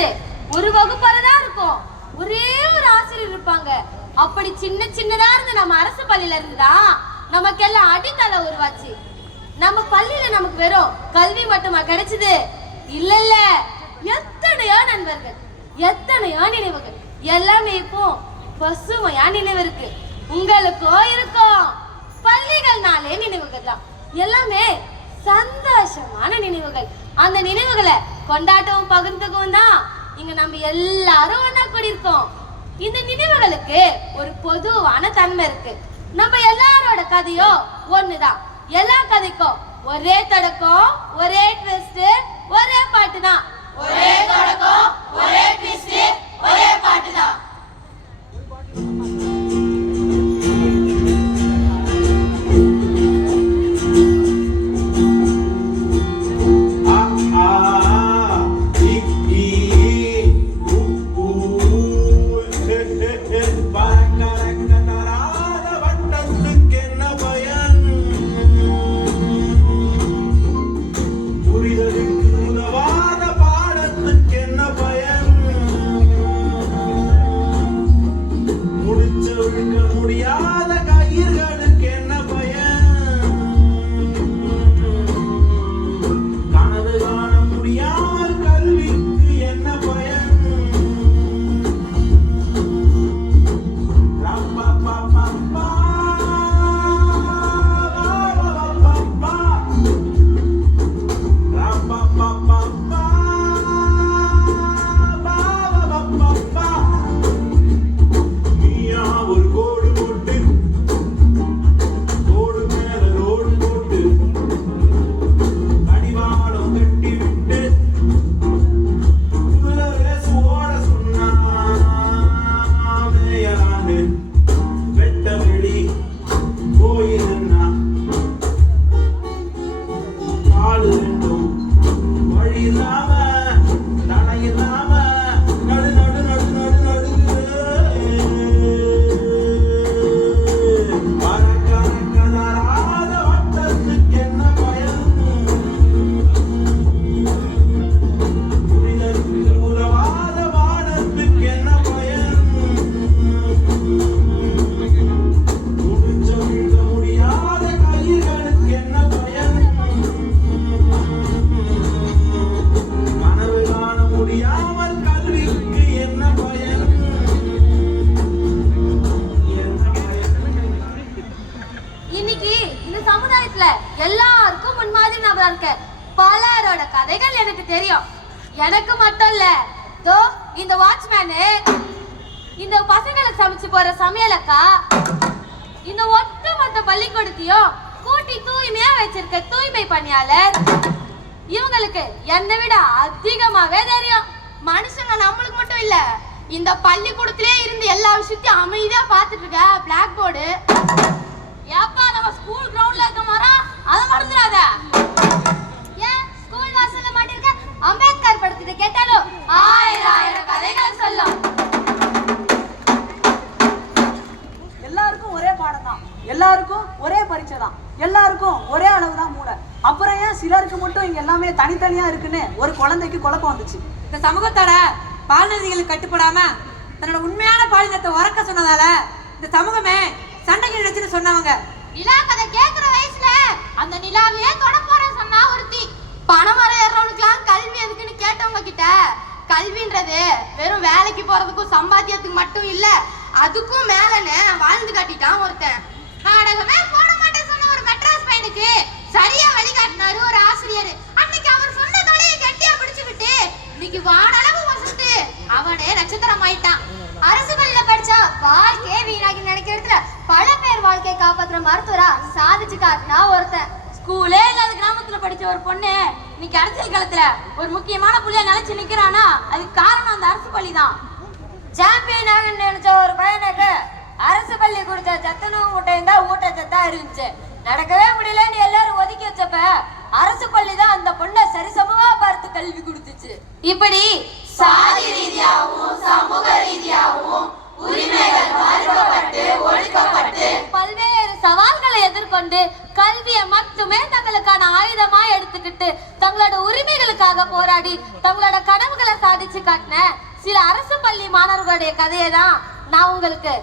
இருக்காது, ஒரு வகுப்பறைதான் இருக்கும். ஒரே ஒரு ஆசிரியர் இருப்பாங்க. அப்படி சின்ன சின்னதா இருந்து நம்ம அரசு பள்ளியில இருந்துதான் நமக்கெல்லாம் அடித்தள உருவாச்சு. நம்ம பள்ளியில நமக்கு வெறும் கல்வி மட்டுமா கிடைச்சது? இல்ல இல்ல, எத்தனையோ நண்பர்கள், எத்தனையோ நினைவுகள், எல்லாமே இப்போ பசுமையா நினைவு இருக்கு. உங்களுக்கோ இருக்கும். பள்ளிகள்னாலே நினைவுகள் தான், எல்லாமே சந்தோஷமான நினைவுகள். அந்த நினைவுகளை கொண்டாட்டவும் பகிர்ந்துக்கவும் தான் இங்க நம்ம எல்லாரும் ஒன்னா கூடியிருக்கோம். இந்த நினைவுகளுக்கு ஒரு பொதுவான தன்மை இருக்கு. நம்ம எல்லாரோட கதையோ ஒண்ணுதான். எல்லா கதைக்கும் ஒரே தொடக்கம், ஒரே ட்விஸ்ட், ஒரே பாட்டு தான். ஒரே தொடக்கம், ஒரே ட்விஸ்ட், ஒரே பாட்டு தான். எல்லாருக்கும் முன்மாதிரி நபரா இருக்க பலரோட கதைகள் எனக்கு தெரியும். எனக்கு மட்டும் இல்ல, இந்த வாட்ச்மேனு, இந்த பசங்களுக்கு சமைச்சு போற சமையலக்கா, இந்த ஒட்டுமொத்த பள்ளிக்கூடத்தையும் கூட்டி தூய்மையா வச்சிருக்க தூய்மை பணியாளர், இவங்களுக்கு என்னை விட அதிகமாவே தெரியும். மனுஷங்க நம்மளுக்கு மட்டும் இல்ல, இந்த பள்ளிக்கூடத்திலே இருந்து எல்லா விஷயத்தையும் அமைதியா பாத்துட்டு இருக்க பிளாக் போர்டு. ஏப்பா நம்ம ஸ்கூல் கிரவுண்ட்ல இருக்க மரம், அதை மறந்துடாத. ஏன் ஸ்கூல் வாசல்ல மாட்டிருக்க அம்பேத்கர் படத்தை கேட்டாலும் ஆயிரம் ஆயிரம் கதைகள் சொல்லும். எல்லாருக்கும் ஒரே பாடம் தான், எல்லாருக்கும் ஒரே பரீட்சை தான், எல்லாருக்கும் ஒரே அளவு தான் மூளை. அப்புறம் ஏன் சிலருக்கு மட்டும் இங்க எல்லாமே தனித்தனியா இருக்குன்னு ஒரு குழந்தைக்கு குழப்பம் வந்துச்சு. இந்த சமூகத்தோட பாலினதிகளுக்கு கட்டுப்படாம தன்னோட உண்மையான பாலினத்தை உறக்க சொன்னதால இந்த சமூகமே சண்டைக்கு நினைச்சுன்னு சொன்னவங்க. நிலா கதை கேட்கிற வயசுல அந்த நிலாவையே தொட போறேன் சொன்னா ஒருத்தி. பணமரம் ஏறவனுக்குலாம் கல்வி எதுக்குன்னு கேட்டவங்க கிட்ட, கல்வின்றது வெறும் வேலைக்கு போறதுக்கும் சம்பாத்தியத்துக்கு மட்டும் இல்ல, அதுக்கும் மேலன்னு வாழ்ந்து காட்டிட்டான் ஒருத்தன். நாடகமே போட மாட்டேன் சொன்ன ஒரு மெட்ராஸ் பையனுக்கு சரியா வழிகாட்டினாரு ஒரு ஆசிரியர். அன்னைக்கு அவர் சொன்ன தொலையை கட்டியா பிடிச்சுக்கிட்டு இன்னைக்கு வானளவு வசந்து அவனே நட்சத்திரம் ஆயிட்டான். அரசு பள்ளியில படிச்சா வாழ்க்கையே வீணாகி நினைக்கிறதுல பல பேர் வாழ்க்கையை காப்பாத்துற மருத்துவரா சாதிச்சு காட்டினா ஒருத்தன். ஸ்கூலே இல்லாத கிராமத்துல படிச்ச ஒரு பொண்ணு இன்னைக்கு அரசியல் களத்துல ஒரு முக்கியமான புள்ளியா நினைச்சு நிக்கிறானா, அதுக்கு காரணம் அந்த அரசு பள்ளி தான். சாம்பியன் ஆக நினைச்ச ஒரு பையனுக்கு அரசு பள்ளி கொடுத்த சத்துணவு முட்டையும் தான் ஊட்டச்சத்தா இருந்துச்சு. நடக்கவே முடியலன்னு எல்லாரும் ஒதுக்கி வச்சப்ப அரசு பள்ளி தான் அந்த பொண்ணை சரிசமமா பார்த்து கல்வி கொடுத்துச்சு. இப்படி சாதி ரீதியாகவும் சமூக ரீதியாகவும் உரிமைகள் மறுக்கப்பட்டு ஒழிக்கப்பட்டு பல்வேறு சவால்களை எதிர்கொண்டு கல்வியை மட்டுமே தங்களுக்கான ஆயுதமா எடுத்துக்கிட்டு தங்களோட உரிமைகளுக்காக போராடி தங்களோட கனவுகளை சாதிச்சு காட்டின சில அரசு பள்ளி மாணவர்களுடைய கதையை தான் நான் உங்களுக்கு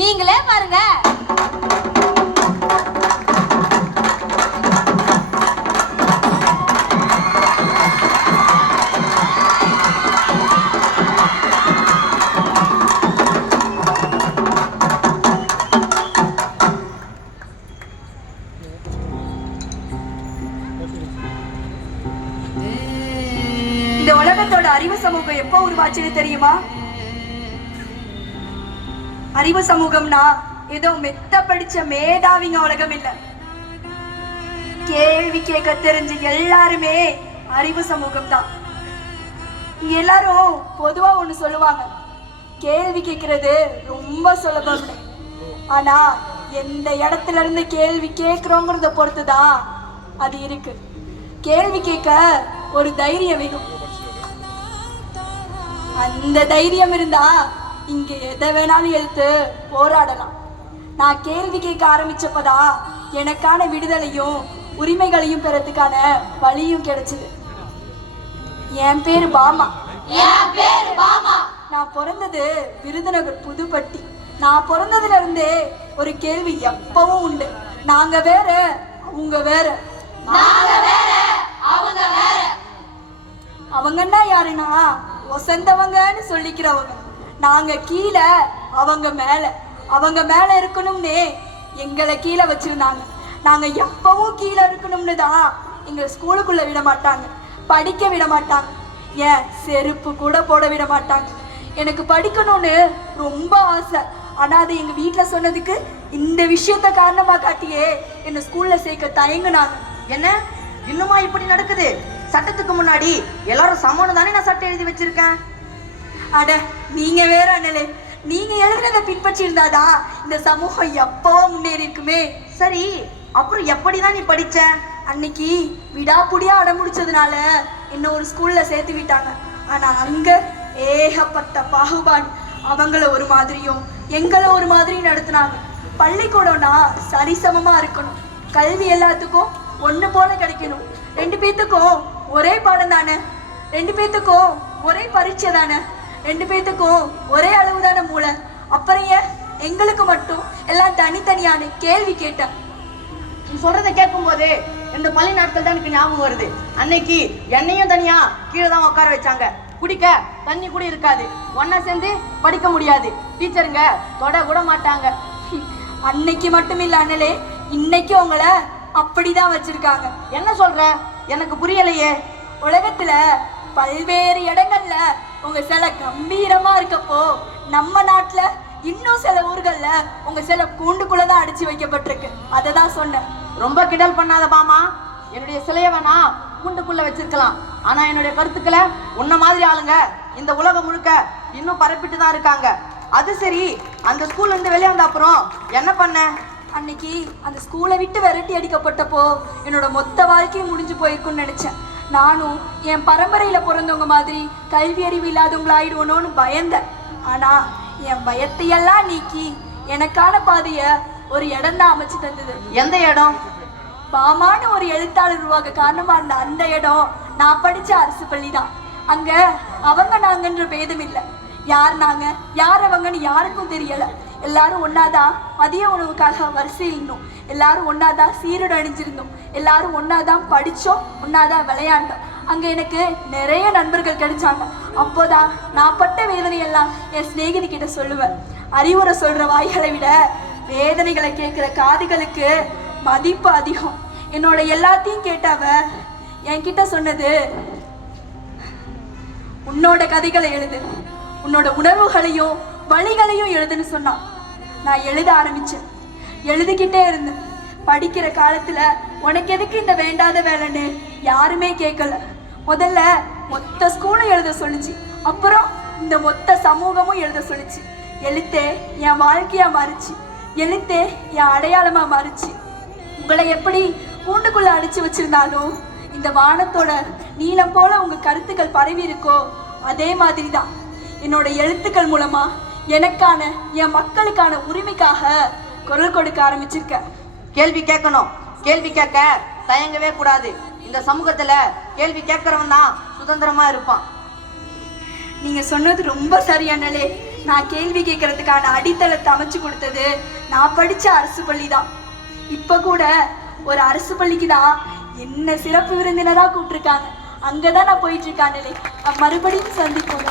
நீங்களே பாருங்க. இந்த உலகத்தோட அறிவு சமூகம் எப்போ உருவாச்சுன்னு தெரியுமா? அறிவு சமூகம்னா ஏதோ மெத்த படிச்ச மேதாவிங்க உலகம் இல்ல. கேள்வி கேட்க தெரிஞ்ச எல்லாருமே அறிவு சமூகம் தான். எல்லாரும் பொதுவா ஒண்ணு சொல்லுவாங்க, கேள்வி கேட்கறது ரொம்ப சுலபம். ஆனா எந்த இடத்துல இருந்து கேள்வி கேட்கிறோங்கிறத பொறுத்துதான் அது இருக்கு. கேள்வி கேட்க ஒரு தைரியம் வேணும். அந்த தைரியம் இருந்தா இங்க எதை வேணாலும் எடுத்து போராடலாம். நான் கேள்வி கேட்க ஆரம்பிச்சப்பதான் எனக்கான விடுதலையும் உரிமைகளையும் பெறத்துக்கான வழியும் கிடைச்சது. என் பேரு பாமா. நான் பிறந்தது விருதுநகர் புதுப்பட்டி. நான் பிறந்ததுல இருந்தே ஒரு கேள்வி எப்பவும் உண்டு. நாங்க வேற, அவங்க வேற. அவங்கன்னா யாருன்னா ஒசந்தவங்கன்னு சொல்லிக்கிறவங்க. நாங்க கீழே, அவங்க மேல. அவங்க மேல இருக்கணும்னே எங்களை கீழே வச்சிருந்தாங்க. நாங்க எப்பவும் கீழே இருக்கணும்னு தான் எங்க ஸ்கூலுக்குள்ள விட மாட்டாங்க, படிக்க விட மாட்டாங்க, ஏன் செருப்பு கூட போட விட மாட்டாங்க. எனக்கு படிக்கணும்னு ரொம்ப ஆசை. ஆனா அது எங்க வீட்டுல சொன்னதுக்கு இந்த விஷயத்த காரணமா காட்டியே என்ன ஸ்கூல்ல சேர்க்க தயங்குனாங்க. என்ன இன்னுமா இப்படி நடக்குது? சட்டத்துக்கு முன்னாடி எல்லாரும் சமம்னு தானே நான் சட்டம் எழுதி வச்சிருக்கேன். அட நீங்க வேற அண்ணலே, நீங்க எழுதுனதை பின்பற்றி இருந்தாதான் இந்த சமூகம் எப்பவோ முன்னேறி இருக்குமே. சரி, அப்புறம் எப்படிதான் நீ படிச்ச? அன்னைக்கு விடாப்புடியா அடமுடிச்சதுனால என்ன ஒரு ஸ்கூல்ல சேர்த்து விட்டாங்க. ஆனா அங்க ஏகப்பட்ட பாகுபாடு. அவங்கள ஒரு மாதிரியும் எங்களை ஒரு மாதிரி நடத்துனாங்க. பள்ளிக்கூடம்னா சரிசமமா இருக்கணும். கல்வி எல்லாத்துக்கும் ஒண்ணு போல கிடைக்கணும். 2 பேத்துக்கும் ஒரே பாடம் தானே, 2 பேத்துக்கும் ஒரே பரீட்சை தானே, 2 பேத்துக்கும் ஒரே அளவு தானே மூளை. அப்புறம் ஏன் எங்களுக்கு மட்டும் எல்லாம் தனித்தனியான கேள்வி கேட்டேன். நீ சொல்றதை கேட்கும் போது இந்த பள்ளி நாட்கள் தான் எனக்கு ஞாபகம் வருது. அன்னைக்கு என்னையும் தனியா கீழே தான் உட்கார வச்சாங்க. குடிக்க தண்ணி கூட இருக்காது. ஒன்னா சேர்ந்து படிக்க முடியாது. டீச்சருங்க தொட கூட மாட்டாங்க. அன்னைக்கு மட்டும் இல்ல அண்ணலே, இன்னைக்கு உங்களை அப்படிதான் வச்சிருக்காங்க. என்ன சொல்ற? எனக்கு புரியலையே. உலகத்துல பல்வேறு இடங்கள்ல உங்க சிலை கம்பீரமா இருக்கப்போ, நம்ம நாட்டுல இன்னும் சில ஊர்கள்ல உங்க சிலை கூண்டுக்குள்ளதான் அடிச்சு வைக்கப்பட்டிருக்கு. அததான் சொன்னேன். ரொம்ப கிண்டல் பண்ணாத பாமா. என்னுடைய சிலைய வேணா கூண்டுக்குள்ள வச்சிருக்கலாம். ஆனா என்னுடைய கருத்துக்களை உன்ன மாதிரி ஆளுங்க இந்த உலகம் முழுக்க இன்னும் பரப்பிட்டு தான் இருக்காங்க. அது சரி, அந்த ஸ்கூல்ல இருந்து வெளியே வந்த அப்புறம் என்ன பண்ண? அன்னைக்கு அந்த ஸ்கூலை விட்டு விரட்டி அடிக்கப்பட்டப்போ என்னோட மொத்த வாழ்க்கையும் முடிஞ்சு போயிருக்குன்னு நினைச்சேன். நானும் என் பரம்பரையில பிறந்தவங்க மாதிரி கல்வி அறிவு இல்லாதவங்கள ஆயிடுவோனோன்னு பயந்தேன். ஆனா என் பயத்தையெல்லாம் நீக்கி எனக்கான பாதைய ஒரு இடம் தான் அமைச்சு தந்தது. எந்த இடம்? பாமான்னு ஒரு எழுத்தாளர் உருவாக காரணமா இருந்த அந்த இடம் நான் படிச்ச அரசு பள்ளி தான். அங்க அவங்க நாங்கன்ற பேதம் இல்லை. யார் நாங்க யார் அவங்கன்னு யாருக்கும் தெரியல. எல்லாரும் ஒன்னாதான் மதிய உணவுக்காக வரிசையில் இருந்தோம். எல்லாரும் ஒன்னாதான் சீருடை அணிஞ்சிருந்தோம். எல்லாரும் ஒன்னாதான் படிச்சோம், ஒன்னாதான் விளையாண்டோம். அங்க எனக்கு நிறைய நண்பர்கள் கிடைச்சாங்க. அப்போதான் நான் பட்ட வேதனையெல்லாம் என் சிநேகிதி கிட்ட சொல்லுவேன். அறிவுரை சொல்ற வாய்களை விட வேதனைகளை கேட்கிற காதுகளுக்கு மதிப்பு அதிகம். என்னோட எல்லாத்தையும் கேட்டவ என்கிட்ட சொன்னது, உன்னோட கதைகளை எழுது, உன்னோட உணர்வுகளையும் வழிகளையும் எழுதுன்னு சொன்னான். நான் எழுத ஆரம்பிச்சேன். எழுதிக்கிட்டே இருந்தேன். படிக்கிற காலத்துல உனக்கு எதுக்கு இந்த வேண்டாத வேலைன்னு யாருமே கேட்கல. முதல்ல மொத்த ஸ்கூலும் எழுத சொல்லிச்சு. அப்புறம் இந்த மொத்த சமூகமும் எழுத சொல்லிச்சு. எழுத்தே என் வாழ்க்கையா மாறிச்சு. எழுத்தே என் அடையாளமா மாறிச்சு. உங்களை எப்படி கூண்டுக்குள்ள அடிச்சு வச்சிருந்தாலும் இந்த வானத்தோட நீளம் போல உங்க கருத்துக்கள் பரவி இருக்கோ, அதே மாதிரி தான் என்னோட எழுத்துக்கள் மூலமா எனக்கான என் மக்களுக்கான உரிமைக்காக குரல் கொடுக்க ஆரம்பிச்சிருக்க. கேள்வி கேட்கணும். கேள்வி கேட்க தயங்கவே கூடாது. இந்த சமூகத்துல கேள்வி கேட்கறவன் தான் சுதந்திரமா இருப்பான். நீங்க சொன்னது ரொம்ப சரியானலே. நான் கேள்வி கேட்கறதுக்கான அடித்தளத்தை அமைச்சு கொடுத்தது நான் படிச்ச அரசு பள்ளி தான். இப்ப கூட ஒரு அரசு பள்ளிக்கு தான் என்ன சிறப்பு விருந்தினரா கூப்பிட்டுருக்காங்க. அங்கதான் நான் போயிட்டு இருக்கானே. மறுபடியும் சந்திப்போம்.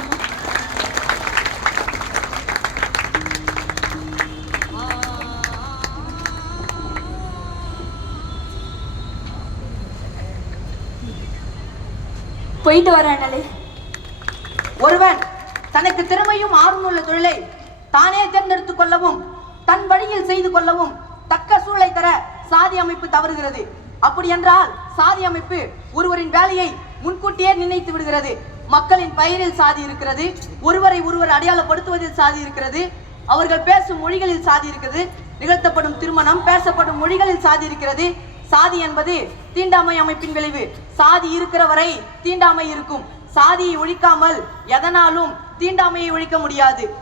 போயிட்டு வரேன். ஒருவன் தனக்கு திறமையும் ஆர்வமுள்ள தொழிலை தானே தேர்ந்தெடுத்துக் கொள்ளவும் தன் வழியில் செய்து கொள்ளவும் தக்க சூழலை தர சாதி அமைப்பு தவறுகிறது. அப்படி என்றால் சாதி அமைப்பு ஒருவரின் வேலையை முன்கூட்டியே நிர்ணயித்து விடுகிறது. மக்களின் பெயரில் சாதி இருக்கிறது, ஒருவரை ஒருவர் அடையாளப்படுத்துவதில் சாதி இருக்கிறது, அவர்கள் பேசும் மொழிகளில் சாதி இருக்கிறது, நிகழ்த்தப்படும் திருமணம் பேசப்படும் மொழிகளில் சாதி இருக்கிறது. சாதி என்பது தீண்டாமை அமைப்பின் விளைவு. சாதி இருக்கிற வரை தீண்டாமை இருக்கும். சாதியை ஒழிக்காமல் எதனாலும் தீண்டாமையை ஒழிக்க முடியாது.